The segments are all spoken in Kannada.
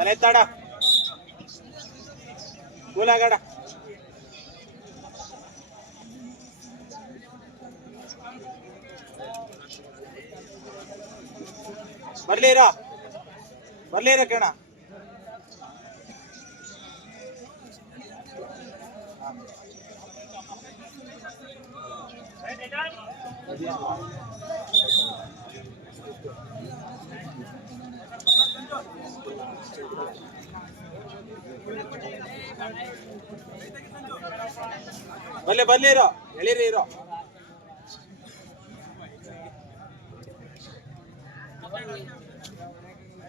ತಲೆ ಎತ್ತಾಡ ಕೂಲಾಗಾಡ ಬರ್ಲಿರ ಕೇಣ ಬರ್ಲಿರೋ ಎಳಿರಿ ಇರೋ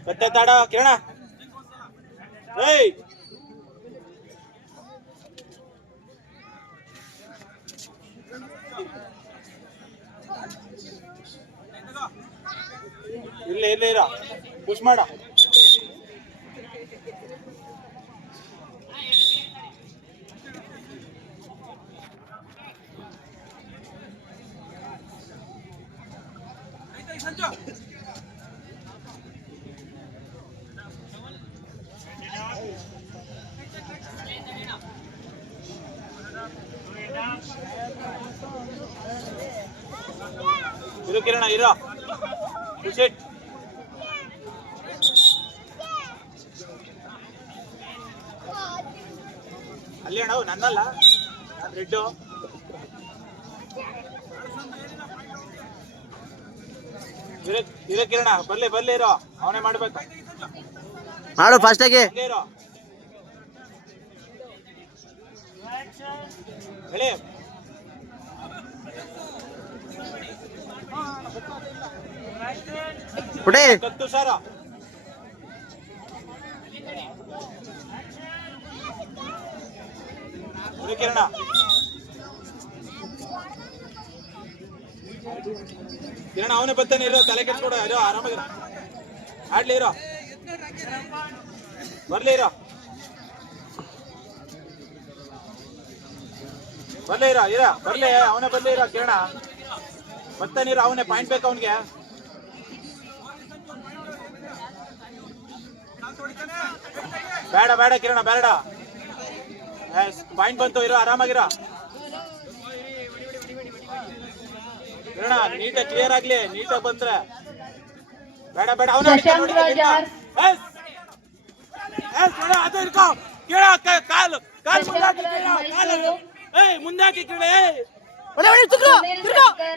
ಕತ್ತೆ ತಾಡ ಕಿರಣ ಏಯ್ ಇಲ್ಲ ಇರ ಪುಷ್ ಮಾಡ ಇರು ಕಿರಣ ಇರೋ ಅಲ್ಲಿ ಅಣ್ಣ ನನ್ನಲ್ಲ ನಾನು ರೆಡ್ಡು ಇರೋ ಕಿರಣ ಬರ್ಲಿ ಇರೋ ಅವನೇ ಮಾಡ್ಬೇಕು ಮಾಡು ಫಾಸ್ಟ್ ಆಗಿ ಇರೋ ಹೇಳಿ ಪುಟೇ ಕತ್ತು ಸರ ಕಿರಣ ಅವನೇ ಬರ್ತಾನೆ ಇರೋ ತಲೆ ಕೆಡ್ಸ್ಕೊಡ ಇರೋ ಆರಾಮಾಗಿರೋ ಆಡ್ಲಿ ಇರೋ ಬರ್ಲಿ ಇರೋ ಬರ್ಲಿ ಅವನೇ ಬರ್ಲಿ ಇರೋ ಕಿರಣ ಬರ್ತಾನಿರೋ ಅವನೇ ಪಾಯಿಂಟ್ ಬೇಕು ಅವನಿಗೆ ಬೇಡ ಕಿರಣ ಬೇಡ ಪಾಯಿಂಟ್ ಬಂತು ಇರೋ ಆರಾಮಾಗಿರೋ ಕಿರಣ ನೀಟಾಗಿ ಕ್ಲಿಯರ್ ಆಗ್ಲಿ ನೀಟಾಗಿ ಬಂದ್ರೆ ಬೇಡ ಅವನೇ ಅದು ಇರ್ಕೋ ಕೇಳ ಕಾಲು ಮುಂದಾಕಿ ಕಿರಣ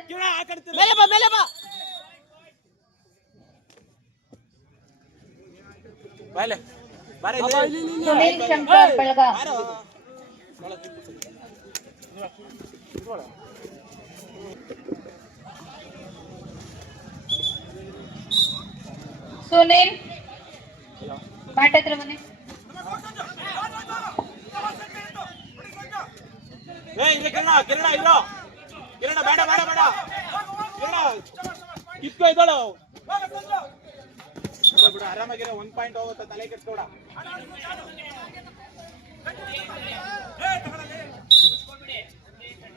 ಕಿರಣ ಆ ಕಡೆ ಮೇಲೆ ಬಾ ಬಾಯ್ಲೆ ಸುನೀಲ್ ಶಂಕರ್ ಬೆಳಗಾಂ ಸುನೀಲ್ ಬ್ಯಾಟ್ ಹತ್ರ ಬನ್ನಿ ಕಿರಣ ಇರೋ ಕಿರಣ ಬೇಡ ಕಿರಣ ಕಿತ್ಕೋ ಇದ್ದಾಳು ಬಿಡ ಆರಾಮಾಗಿರೋ 1 ಪಾಯಿಂಟ್ ಹೋಗುತ್ತೆ ತಲೆ ಕೆಡ್ಸ್ಕೊಡ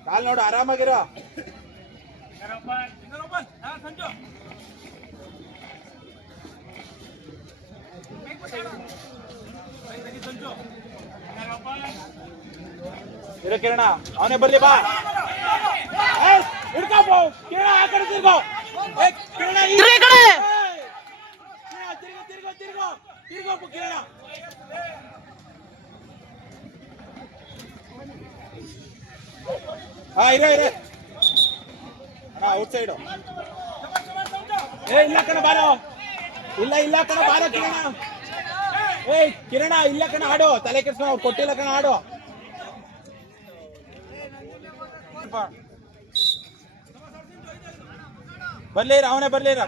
ಕಾಲ್ ನೋಡು ಆರಾಮಾಗಿರೋ ಇರೋ ಕಿರಣ ಅವನೇ ಬರ್ಲಿ ಬಾ ಹಿಡ್ಕೋ ಕಿರಣ ಆ ಕಡೆ ತಿರ್ಗೋ ಕಿರಣ ತಿರ್ಗೋ ಕಿರಣ ಇರೋ ಅಣ್ಣ ಔಟ್ ಸೈಡು ಇಲ್ಲ ಕಣ ಬಾರೋ ಇಲ್ಲ ಕಣ ಬಾರೋ ಕಿರಣ ಕಿರಣ ಇಲ್ಲ ಕಣ ಆಡು ತಲೆ ಕೆಡ್ಸ್ಕೊಂಡು ಕೊಟ್ಟಿಲ್ಲ ಕಣ ಆಡು ಬರ್ಲಿರ ಅವನೇ ಬರ್ಲಿರ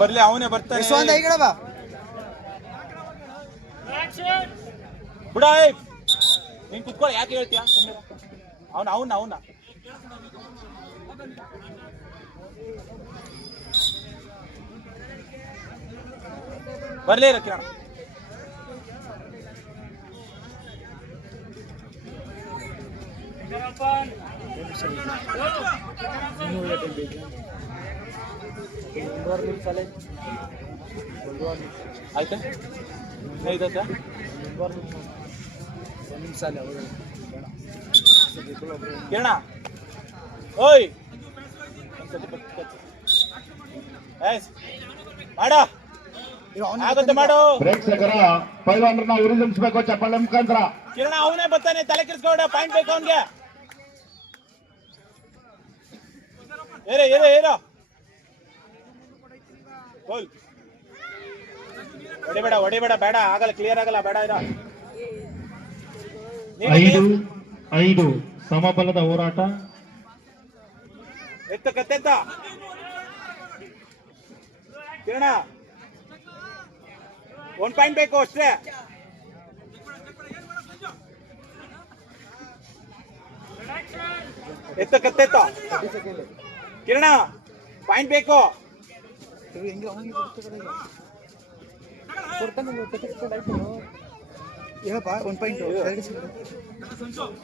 ಬರ್ಲಿ ಅವನೇ ಬರ್ತಾನೆ ಬಿಡ ನೀನ್ ಕುತ್ಕೊಳ್ಳ ಯಾಕೆ ಹೇಳ್ತೀಯ ಅವನ ಬರ್ಲೇ ಇರ ಕಿರಣ ಆಯ್ತಾ ಐದಾ ಕಿರಣ ಓಯ್ ಮಾಡ ಆಗುತ್ತೆ ಮಾಡು ಪ್ರೇಕ್ಷಕರ ಪೈಲ್ವಾನರನ್ನ ಉರಿಲಿಂಬಿಸಬೇಕು ಚಪ್ಪಾಳೆ ಮುಖಾಂತರ. ಕಿರಣ ಅವನೇ ಬರ್ತಾನೆ, ತಲೆ ಕೆಡಿಸ್ಕೊಂಡ. ಪಾಯಿಂಟ್ ಬೇಕು ಅವನ್ಗೆ. ಏರೋ ಗೋಲ್. ಹೊಡಿಬೇಡ ಬೇಡ, ಆಗಲ್ಲ, ಕ್ಲಿಯರ್ ಆಗಲ್ಲ, ಬೇಡ ಇರೋ. 5 ಸಮಬಲದ ಹೋರಾಟ. ಕತ್ತೆತ್ತ ಕಿರಣ 1 ಪಾಯಿಂಟ್ ಬೇಕು ಅಷ್ಟೇ. ಕತ್ತೆತ್ತ ಕಿರಣ ಪಾಯಿಂಟ್ ಬೇಕು.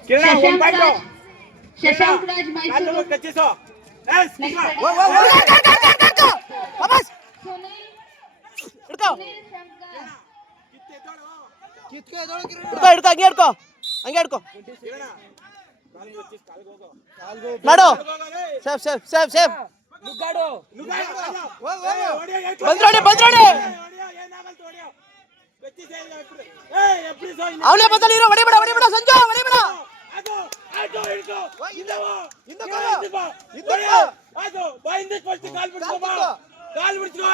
ಕಿರಣ 1 ಪಾಯಿಂಟ್. ಶಶಾಂಕ್ ರಾಜ್ ಮೈಸೂರು. ಕಚ್ಚಿಸೋ. ಸುನೀಲ್ ಶಂಕರ್. ಹಂಗೆ ಹಿಡ್ಕೊ ಮಾಡು. ಸೇಫ್ ಬಂದ್ರೋಡಿ ಅವನೇ ಬದಲು ಇರೋ. ಹೊಡಿಬೇಡ ಸಂಜು, ಹೊಡಿಬೇಡ. ಕಾಲ್ ಬಿಡ್ಸ್ಕೋ